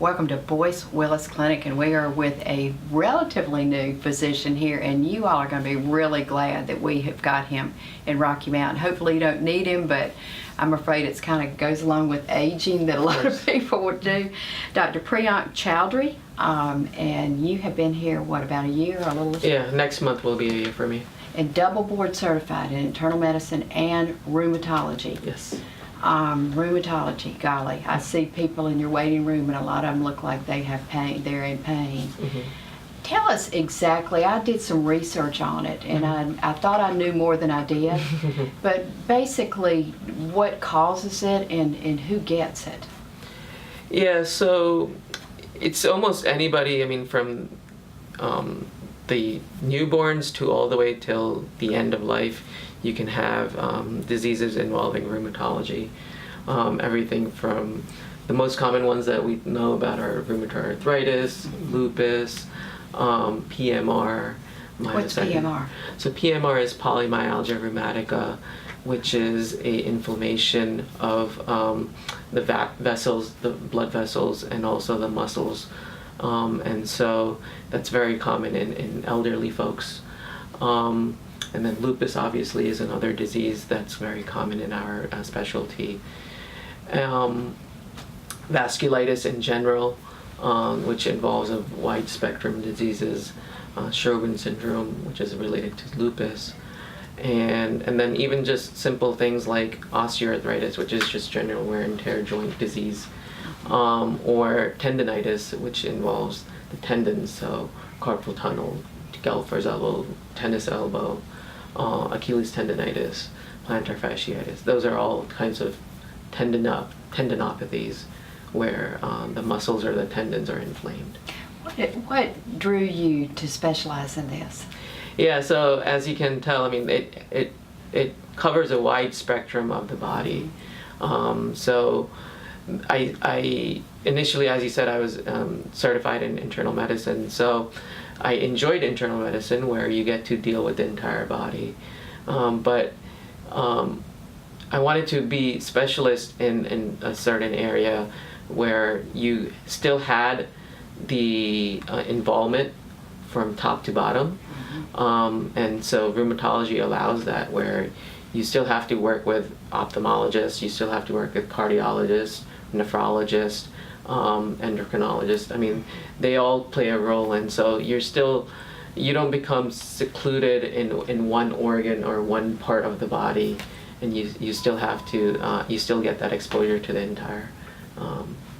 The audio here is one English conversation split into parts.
Welcome to Boice Willis Clinic, and we are with a relatively new physician here, and you all are going to be really glad that we have got him in Rocky Mount. Hopefully you don't need him, but I'm afraid it's kind of goes along with aging that a lot of people would do. Dr. Priyank Chowdhury, and you have been here, what, about a year or a little? Yeah, next month will be a year for me. And double board certified in internal medicine and rheumatology. Yes. Rheumatology, golly, I see people in your waiting room and a lot of them look like they have pain, they're in pain. Mm-hmm. Tell us exactly, I did some research on it and I thought I knew more than I did, but basically what causes it and who gets it? Yeah, so it's almost anybody, from the newborns to all the way till the end of life. You can have diseases involving rheumatology. Everything from the most common ones that we know about are rheumatoid arthritis, lupus, PMR. What's PMR? So PMR is polymyalgia rheumatica, which is a inflammation of the vessels, the blood vessels, and also the muscles. And so that's very common in elderly folks. And then lupus obviously is another disease that's very common in our specialty. Vasculitis in general, which involves a wide spectrum diseases, Sjogren's syndrome, which is related to lupus, and then even just simple things like osteoarthritis, which is just general wear and tear joint disease, or tendinitis, which involves the tendons, so carpal tunnel, Gelfer's elbow, tennis elbow, Achilles tendinitis, plantar fasciitis. Those are all kinds of tendinopathies where the muscles or the tendons are inflamed. What drew you to specialize in this? Yeah, so as you can tell, it covers a wide spectrum of the body. So I initially, as you said, I was certified in internal medicine. So I enjoyed internal medicine where you get to deal with the entire body. But I wanted to be specialist in a certain area where you still had the involvement from top to bottom. And so rheumatology allows that, where you still have to work with ophthalmologists, you still have to work with cardiologists, nephrologists, endocrinologists. They all play a role, and so you don't become secluded in one organ or one part of the body, and you still have to you still get that exposure to the entire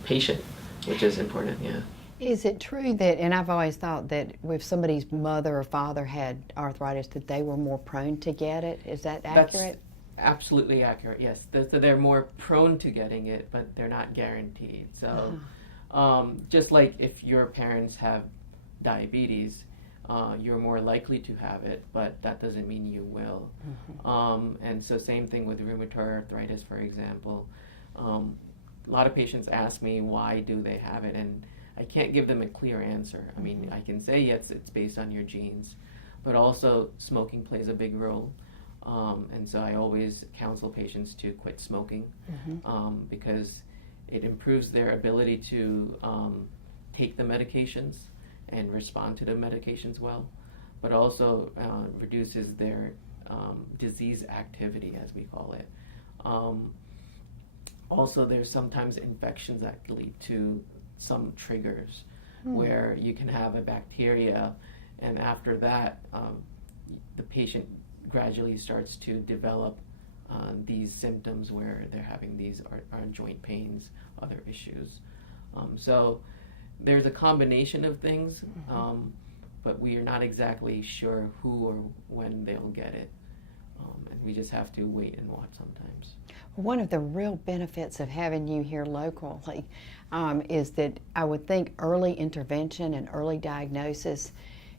patient, which is important. Yeah. Is it true that, and I've always thought that if somebody's mother or father had arthritis, that they were more prone to get it? Is that accurate? That's absolutely accurate, yes. So they're more prone to getting it, but they're not guaranteed. So just like if your parents have diabetes, you're more likely to have it, but that doesn't mean you will. And so same thing with rheumatoid arthritis, for example. A lot of patients ask me, why do they have it? And I can't give them a clear answer. I can say, yes, it's based on your genes, but also smoking plays a big role. And so I always counsel patients to quit smoking because it improves their ability to take the medications and respond to the medications well, but also reduces their disease activity, as we call it. Also, there's sometimes infections that lead to some triggers where you can have a bacteria, and after that the patient gradually starts to develop these symptoms where they're having these joint pains, other issues. So there's a combination of things, but we are not exactly sure who or when they'll get it. And we just have to wait and watch sometimes. One of the real benefits of having you here locally is that I would think early intervention and early diagnosis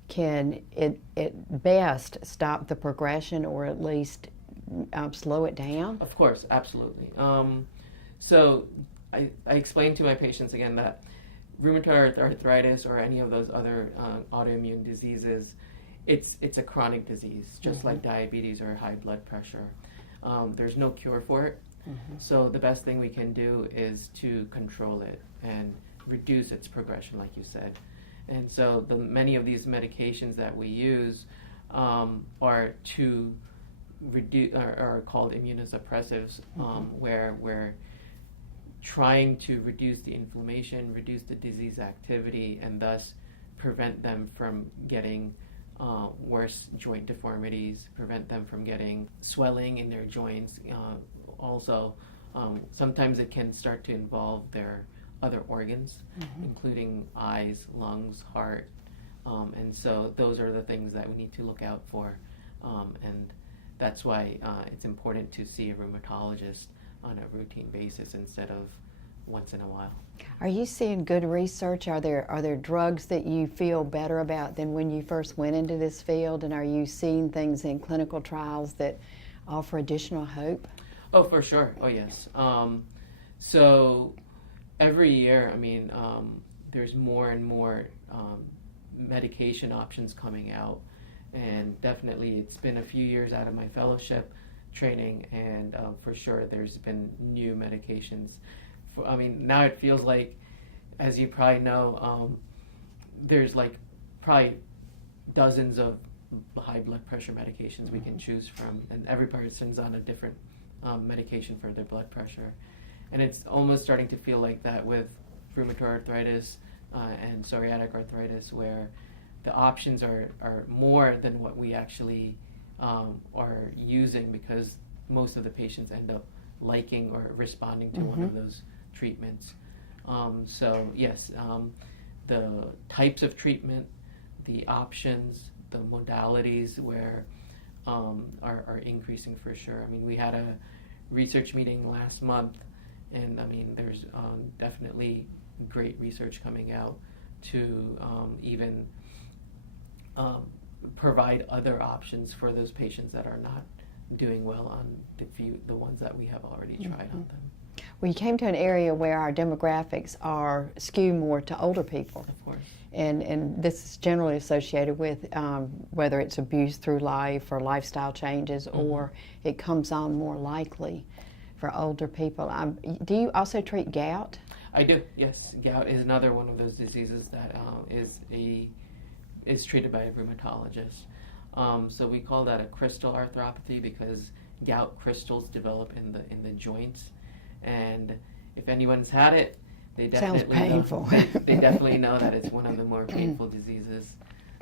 can, at best, stop the progression or at least slow it down. Of course, absolutely. So I explain to my patients again that rheumatoid arthritis or any of those other autoimmune diseases, it's a chronic disease, just like diabetes or high blood pressure. There's no cure for it. So the best thing we can do is to control it and reduce its progression, like you said. And so many of these medications that we use are to reduce, are called immunosuppressives, where we're trying to reduce the inflammation, reduce the disease activity, and thus prevent them from getting worse joint deformities, prevent them from getting swelling in their joints. Also, sometimes it can start to involve their other organs, including eyes, lungs, heart. And so those are the things that we need to look out for. And that's why it's important to see a rheumatologist on a routine basis instead of once in a while. Are you seeing good research? Are there drugs that you feel better about than when you first went into this field? And are you seeing things in clinical trials that offer additional hope? Oh, for sure. Oh, yes. So every year, there's more and more medication options coming out. And definitely it's been a few years out of my fellowship training, and for sure there's been new medications. Now it feels like, as you probably know, there's like probably dozens of high blood pressure medications we can choose from, and every person's on a different medication for their blood pressure. And it's almost starting to feel like that with rheumatoid arthritis and psoriatic arthritis, where the options are more than what we actually are using, because most of the patients end up liking or responding to one of those treatments. So yes, the types of treatment, the options, the modalities where are increasing for sure. We had a research meeting last month, and there's definitely great research coming out to even provide other options for those patients that are not doing well on the ones that we have already tried on them. Well, you came to an area where our demographics are skewed more to older people. Of course. And this is generally associated with whether it's abuse through life or lifestyle changes, or it comes on more likely for older people. Do you also treat gout? I do, yes. Gout is another one of those diseases that is treated by a rheumatologist. So we call that a crystal arthropathy, because gout crystals develop in the joints. And if anyone's had it, they definitely Sounds painful. They definitely know that it's one of the more painful diseases.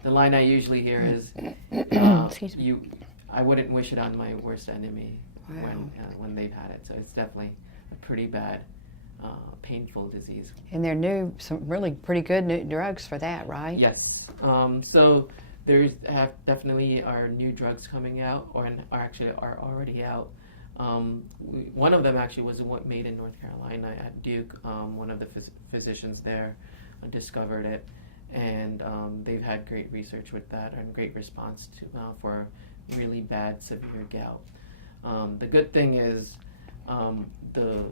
The line I usually hear is, I wouldn't wish it on my worst enemy. Wow. When they've had it. So it's definitely a pretty bad, painful disease. And there are some really pretty good new drugs for that, right? Yes. So there's definitely are new drugs coming out, or are already out. One of them actually was made in North Carolina at Duke. One of the physicians there discovered it, and they've had great research with that and great response to for really bad, severe gout. The good thing is the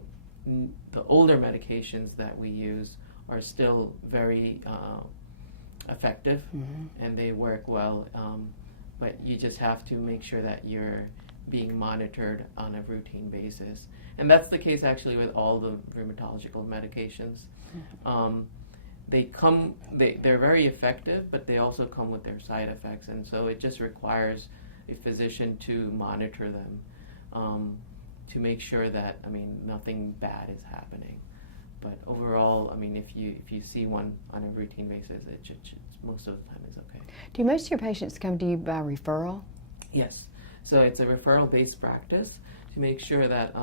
older medications that we use are still very effective, and they work well, but you just have to make sure that you're being monitored on a routine basis. And that's the case actually with all the rheumatological medications. They're very effective, but they also come with their side effects, and so it just requires a physician to monitor them to make sure that nothing bad is happening. But overall, if you see one on a routine basis, it most of the time is okay. Do most of your patients come to you by referral? Yes. So it's a referral-based practice to make sure that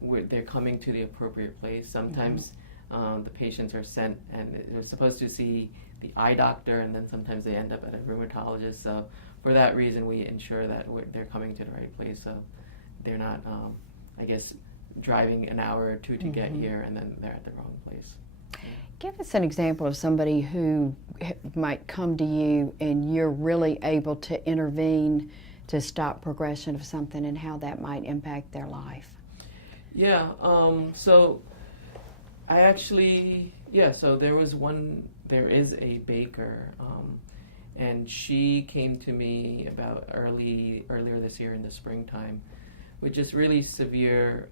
they're coming to the appropriate place. Sometimes the patients are sent, and they're supposed to see the eye doctor, and then sometimes they end up at a rheumatologist. So for that reason, we ensure that they're coming to the right place, so they're not, driving an hour or two to get here, and then they're at the wrong place. Give us an example of somebody who might come to you and you're really able to intervene to stop progression of something, and how that might impact their life. Yeah, so there is a baker, and she came to me about earlier this year in the springtime with just really severe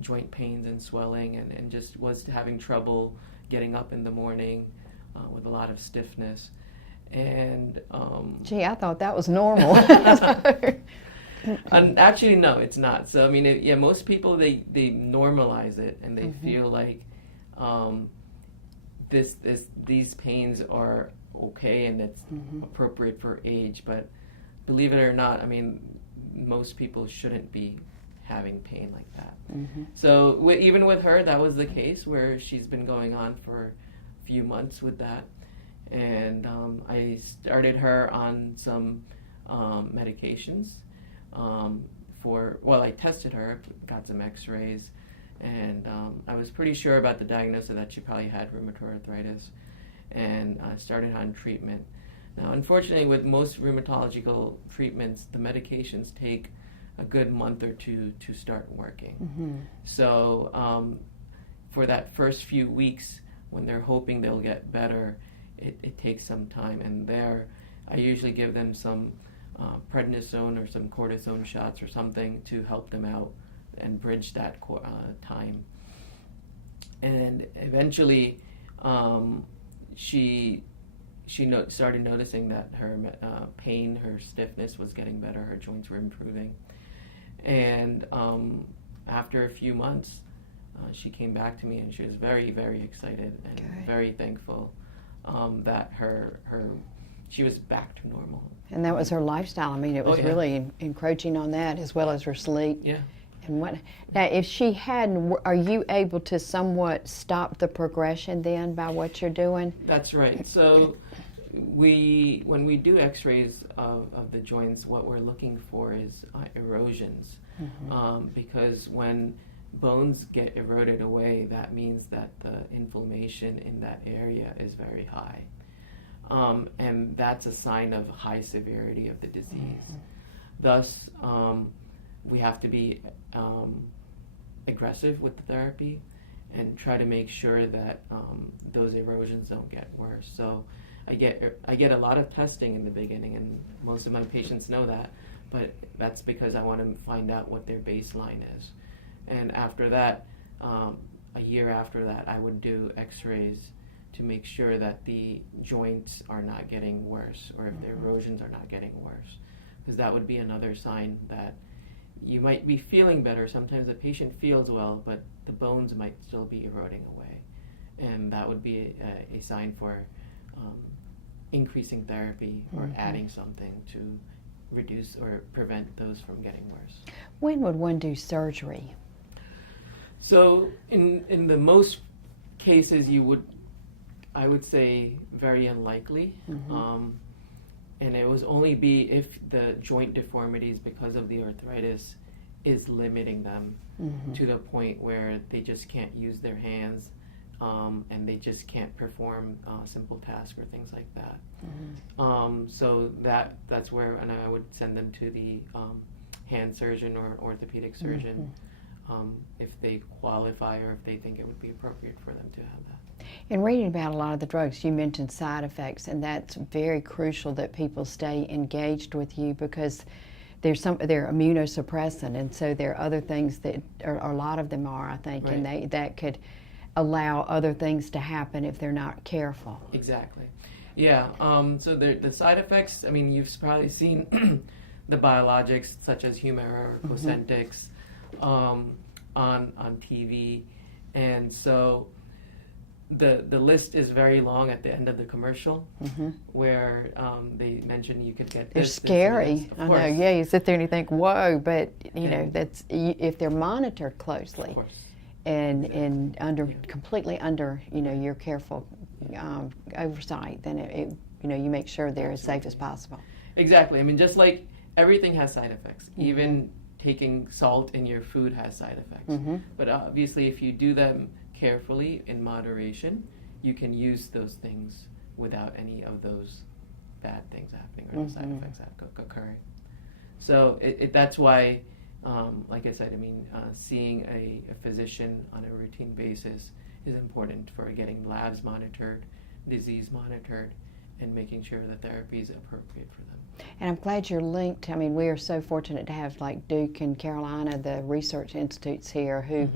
joint pains and swelling, and just was having trouble getting up in the morning with a lot of stiffness. And gee, I thought that was normal. and actually, no, it's not. So I mean, most people they normalize it and they feel like these pains are okay and it's appropriate for age. But believe it or not, I mean, most people shouldn't be having pain like that. So even with her, that was the case, where she's been going on for a few months with that. And I started her on some medications I tested her, got some x-rays, and I was pretty sure about the diagnosis that she probably had rheumatoid arthritis, and I started on treatment. Now, unfortunately, with most rheumatological treatments, the medications take a good month or two to start working. So for that first few weeks, when they're hoping they'll get better, it takes some time. And there, I usually give them some prednisone or some cortisone shots or something to help them out and bridge that time. And eventually, she started noticing that her pain, her stiffness was getting better, her joints were improving. And after a few months, she came back to me and she was very, very excited and very thankful that she was back to normal. And that was her lifestyle. I mean, it was really encroaching on that as well as her sleep. Yeah. And now, if she hadn't, are you able to somewhat stop the progression then by what you're doing? That's right. So when we do x-rays of the joints, what we're looking for is erosions. Because when bones get eroded away, that means that the inflammation in that area is very high. And that's a sign of high severity of the disease. Thus, we have to be aggressive with the therapy and try to make sure that those erosions don't get worse. So I get a lot of testing in the beginning, and most of my patients know that, but that's because I want to find out what their baseline is. And after that, a year after that, I would do x-rays to make sure that the joints are not getting worse, or if the erosions are not getting worse, because that would be another sign that you might be feeling better. Sometimes the patient feels well, but the bones might still be eroding away, and that would be a sign for increasing therapy or adding something to reduce or prevent those from getting worse. When would one do surgery? So in the most cases, I would say very unlikely. And it would only be if the joint deformities because of the arthritis is limiting them to the point where they just can't use their hands and they just can't perform simple tasks or things like that. So that's where, and I would send them to the hand surgeon or orthopedic surgeon if they qualify or if they think it would be appropriate for them to have that. In reading about a lot of the drugs, you mentioned side effects, and that's very crucial that people stay engaged with you, because they're immunosuppressant, and so there are other things that a lot of them are, I think, and that could allow other things to happen if they're not careful. Exactly. Yeah. So the side effects, I mean, you've probably seen the biologics such as Humira or Cosentyx on TV, and so the list is very long at the end of the commercial, where they mention you could get this. They're scary. This, I know. Yeah, you sit there and you think, "Whoa!" But you know, that's if they're monitored closely, of course. and completely under your careful oversight, then you make sure they're as safe as possible. Exactly. I mean, just like everything has side effects, even taking salt in your food has side effects. But obviously, if you do them carefully in moderation, you can use those things without any of those bad things happening or the side effects occurring. So that's why, like I said, I mean, seeing a physician on a routine basis is important for getting labs monitored, disease monitored, and making sure the therapy is appropriate for them. And I'm glad you're linked. I mean, we are so fortunate to have like Duke and Carolina, the research institutes here, who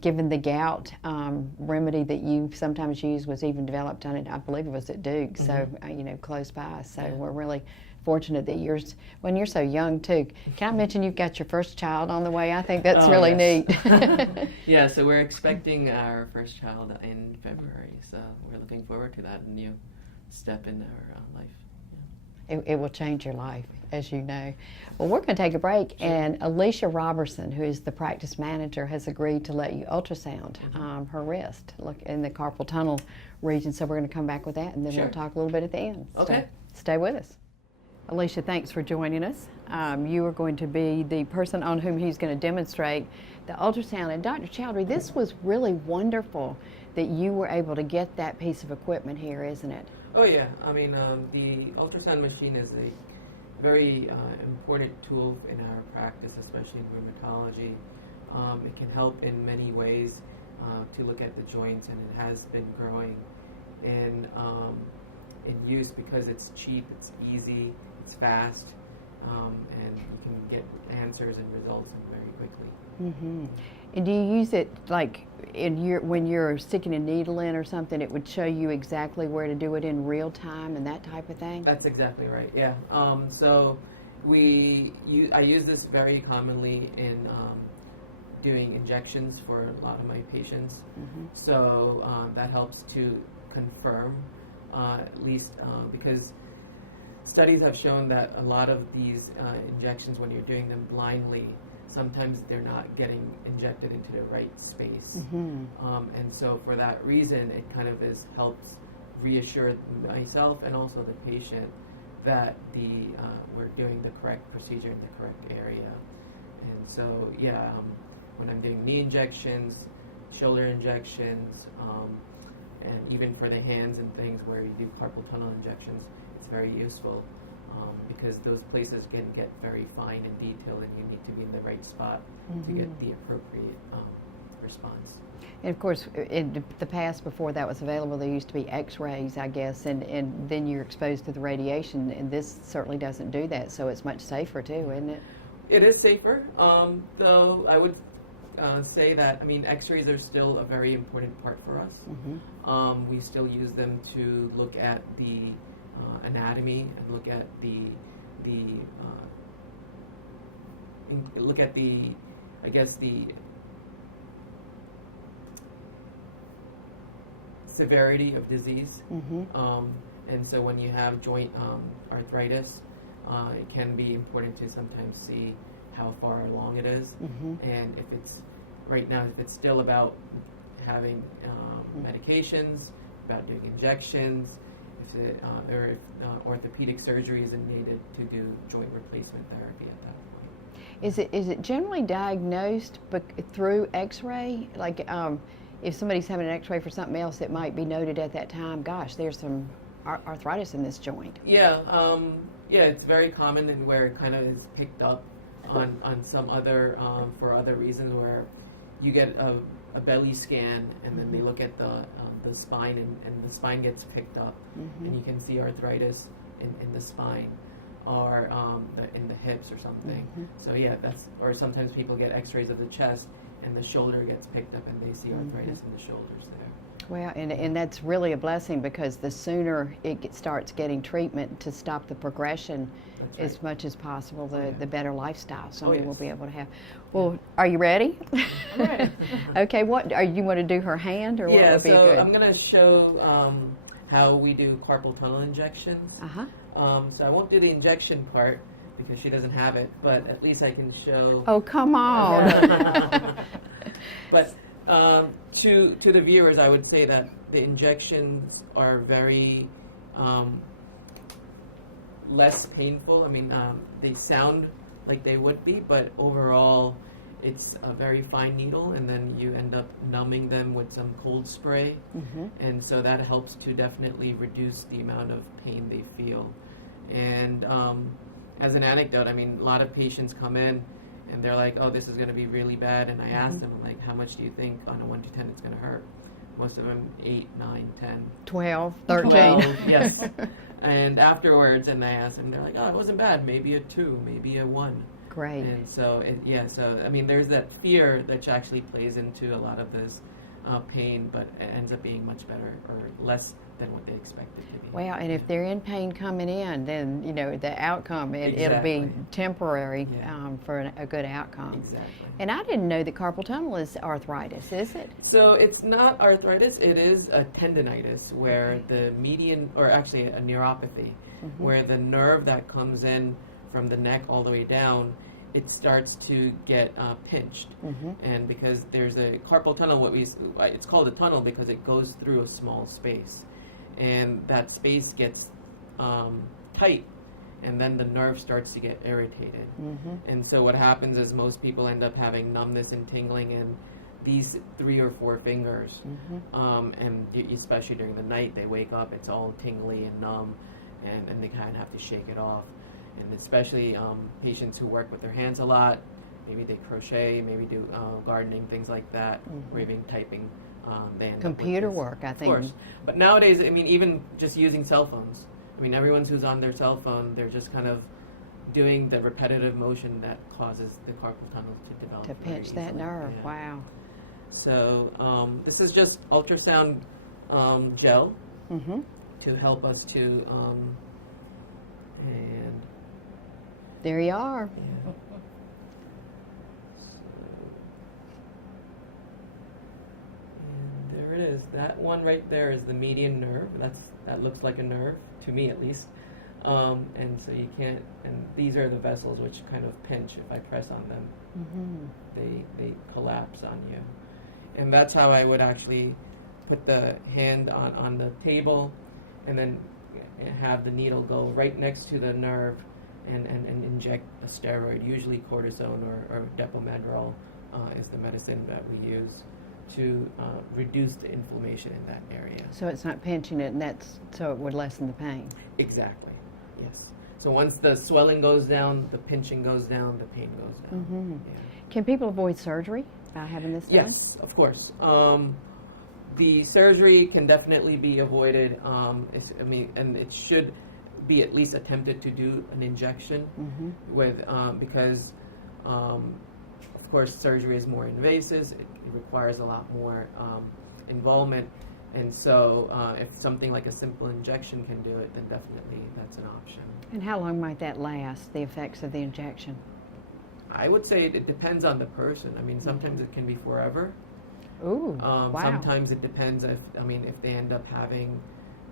given the gout remedy that you sometimes use was even developed on it, I believe it was at Duke, so close by. So we're really fortunate that when you're so young too. Can I mention you've got your first child on the way? I think that's really neat. Yeah, so we're expecting our first child in February, so we're looking forward to that new step in our life. It will change your life, as you know. Well, we're going to take a break, and Alicia Robertson, who is the practice manager, has agreed to let you ultrasound her wrist, look in the carpal tunnel region. So we're going to come back with that, and then we'll talk a little bit at the end. Okay. So stay with us. Alicia, thanks for joining us. You are going to be the person on whom he's going to demonstrate the ultrasound. And Dr. Chowdhury, this was really wonderful that you were able to get that piece of equipment here, isn't it? Oh yeah, I mean the ultrasound machine is a very important tool in our practice, especially in rheumatology. It can help in many ways to look at the joints, and it has been growing in use because it's cheap, it's easy, it's fast, and you can get answers and results very quickly. Mm-hmm. And do you use it like when you're sticking a needle in or something, it would show you exactly where to do it in real time and that type of thing? That's exactly right, yeah. So I use this very commonly in doing injections for a lot of my patients. Mm-hmm. So that helps to confirm, at least because studies have shown that a lot of these injections, when you're doing them blindly, sometimes they're not getting injected into the right space. Mm-hmm. And so for that reason, it kind of helps reassure myself and also the patient that we're doing the correct procedure in the correct area. And so, when I'm doing knee injections, shoulder injections, and even for the hands and things where you do carpal tunnel injections, it's very useful. Because those places can get very fine and detailed, and you need to be in the right spot to get the appropriate response. And of course, in the past, before that was available, there used to be x-rays, I guess, and then you're exposed to the radiation, and this certainly doesn't do that, so it's much safer too, isn't it? It is safer, though I would say that, x-rays are still a very important part for us. Mm-hmm. We still use them to look at the anatomy and look at the severity of disease. Mm-hmm. And so when you have joint arthritis, it can be important to sometimes see how far along it is. Mm-hmm. And if it's still about having medications, about doing injections, or if orthopedic surgery is needed to do joint replacement therapy at that point. Is it generally diagnosed through X-ray? Like if somebody's having an X-ray for something else, it might be noted at that time. Gosh, there's some arthritis in this joint. Yeah, it's very common, and where it kind of is picked up on some other for other reasons, where you get a belly scan, and then they look at the spine, and the spine gets picked up, and you can see arthritis in the spine, or in the hips or something. So or sometimes people get x-rays of the chest, and the shoulder gets picked up, and they see arthritis in the shoulders there. Well, and that's really a blessing, because the sooner it starts getting treatment to stop the progression as much as possible, the better lifestyle somebody will be able to have. Well, are you ready? I'm ready. Okay, what you want to do, her hand, or what would be good? I'm going to show how we do carpal tunnel injections. So I won't do the injection part because she doesn't have it, but at least I can show. Oh, come on. But to the viewers, I would say that the injections are very less painful. They sound like they would be, but overall it's a very fine needle, and then you end up numbing them with some cold spray, and so that helps to definitely reduce the amount of pain they feel. And as an anecdote, a lot of patients come in and they're like, oh, this is going to be really bad, and I ask them, like, how much do you think on a 1 to 10 it's going to hurt? most of them 8, 9, 10. 12, 13. 12, yes. And afterwards, and I ask them, they're like, oh, it wasn't bad. Maybe a 2, maybe a 1. Great. And so, so, I mean, there's that fear that actually plays into a lot of this pain, but it ends up being much better or less than what they expected to be. Well, and if they're in pain coming in, then, the outcome, it'll be Exactly. temporary Yeah. For a good outcome. Exactly. And I didn't know that carpal tunnel is arthritis, is it? So it's not arthritis, it is a tendinitis where the median, or actually a neuropathy, where the nerve that comes in from the neck all the way down, it starts to get pinched. And because there's a carpal tunnel, it's called a tunnel because it goes through a small space. And that space gets tight, and then the nerve starts to get irritated. And so what happens is most people end up having numbness and tingling in these 3 or 4 fingers. And especially during the night, they wake up, it's all tingly and numb, and they kind of have to shake it off. And especially patients who work with their hands a lot, maybe they crochet, maybe do gardening, things like that, or even typing. They end Computer up with this. work, I Of think. course. But nowadays, I mean, even just using cell phones. I mean, everyone's who's on their cell phone, they're just kind of doing the repetitive motion that causes the carpal tunnel to develop. To very pinch that easily. nerve. Yeah. Wow. So this is just ultrasound gel to help us to, and There you are. yeah. And there it is. That one right there is the median nerve. That looks like a nerve to me, at least. And so you can't. And these are the vessels which kind of pinch. If I press on them, they collapse on you. And that's how I would actually put the hand on the table, and then have the needle go right next to the nerve, and inject a steroid, usually cortisone or Depo-Medrol is the medicine that we use to reduce the inflammation in that area. So it's not pinching it, and so it would lessen the pain. Exactly, yes. So once the swelling goes down, the pinching goes down, the pain goes down. Yeah. Can people avoid surgery by having this done? Yes, of course. The surgery can definitely be avoided. And it should be at least attempted to do an injection with because, of course, surgery is more invasive. It requires a lot more involvement, and so if something like a simple injection can do it, then definitely that's an option. And how long might that last, the effects of the injection? I would say it depends on the person. I mean, sometimes it can be forever. Ooh, wow. Sometimes it depends if they end up having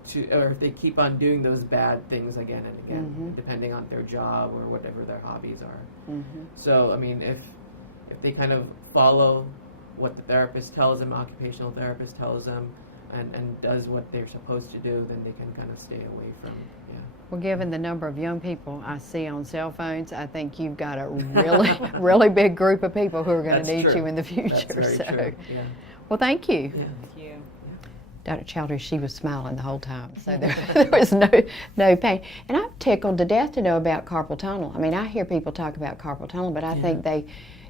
to, or if they keep on doing those bad things again and again, depending on their job or whatever their hobbies are. So, I mean, if they kind of follow what the therapist tells them, occupational therapist tells them, and does what they're supposed to do, then they can kind of stay away from, Well, given the number of young people I see on cell phones, I think you've got a really, really big group of people who are going to need you in the future. That's very true. Yeah. Well, thank you. Yeah. Thank you. Dr. Chowdhury, she was smiling the whole time, so there was no pain. And I'm tickled to death to know about carpal tunnel. I mean, I hear people talk about carpal tunnel, but I think they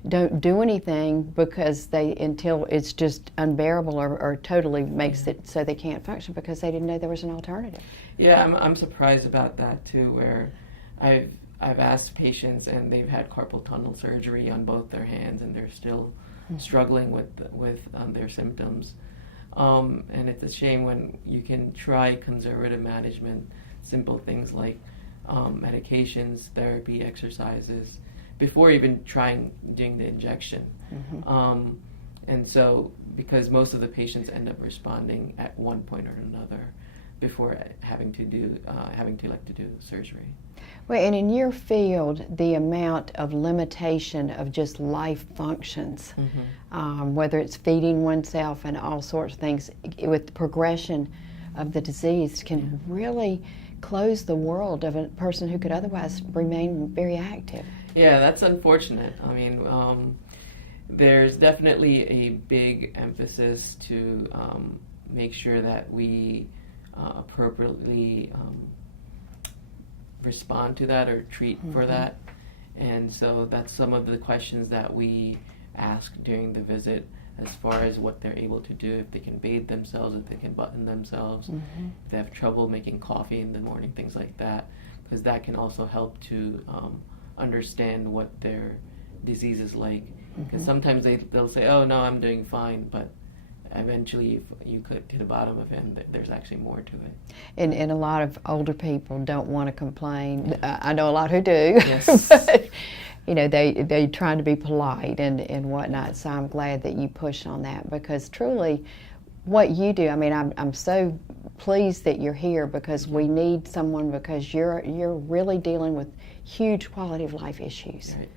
don't do anything because until it's just unbearable or totally makes it so they can't function because they didn't know there was an alternative. Yeah, I'm surprised about that too, where I've asked patients and they've had carpal tunnel surgery on both their hands and they're still struggling with their symptoms. And it's a shame when you can try conservative management, simple things like medications, therapy, exercises, before even doing the injection. And so, because most of the patients end up responding at one point or another before having to do surgery. Well, and in your field, the amount of limitation of just life functions, whether it's feeding oneself and all sorts of things, with the progression of the disease can really close the world of a person who could otherwise remain very active. Yeah, that's unfortunate. I mean, there's definitely a big emphasis to make sure that we appropriately respond to that or treat for that. And so that's some of the questions that we ask during the visit as far as what they're able to do, if they can bathe themselves, if they can button themselves, if they have trouble making coffee in the morning, things like that, because that can also help to understand what their disease is like. Because sometimes they'll say, oh, no, I'm doing fine, but eventually if you get to the bottom of it, there's actually more to it. And a lot of older people don't want to complain. I know a lot who do. Yes. But, they try to be polite and whatnot. So I'm glad that you push on that, because truly what you do, I mean, I'm so pleased that you're here, because we need someone, because you're really dealing with huge quality of life issues. Right.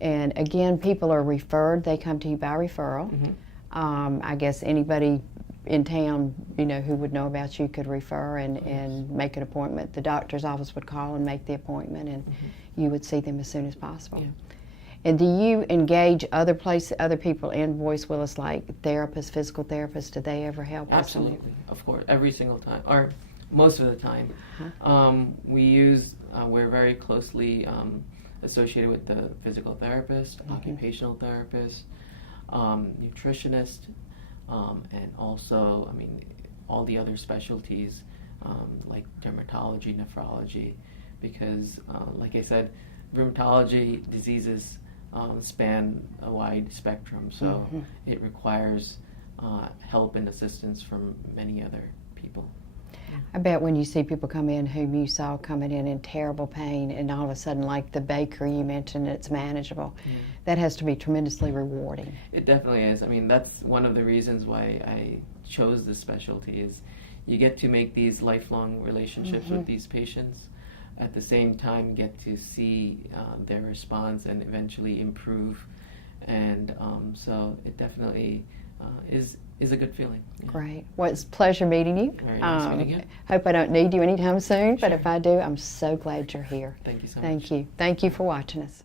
And again, people are referred. They come to you by referral. I guess anybody in town, who would know about you could refer and make an appointment. The doctor's office would call and make the appointment, and you would see them as soon as possible. Yeah. And do you engage other people in Boice Willis, like therapists, physical therapists? Do they ever help? Absolutely, of course, every single time, or most of the time. We're very closely associated with the physical therapist, occupational therapist, nutritionist, and also, all the other specialties like dermatology, nephrology, because, like I said, rheumatology diseases span a wide spectrum, so it requires help and assistance from many other people. I bet when you see people come in whom you saw coming in terrible pain, and all of a sudden, like the bakery you mentioned, it's manageable, that has to be tremendously rewarding. It definitely is. That's one of the reasons why I chose this specialty, is you get to make these lifelong relationships with these patients, at the same time get to see their response and eventually improve, and so it definitely is a good feeling. Yeah. Great. Well, it's a pleasure meeting you. Very nice meeting you. Hope I don't need you anytime soon, but if I do, I'm so glad you're here. Thank you so much. Thank you. Thank you for watching us.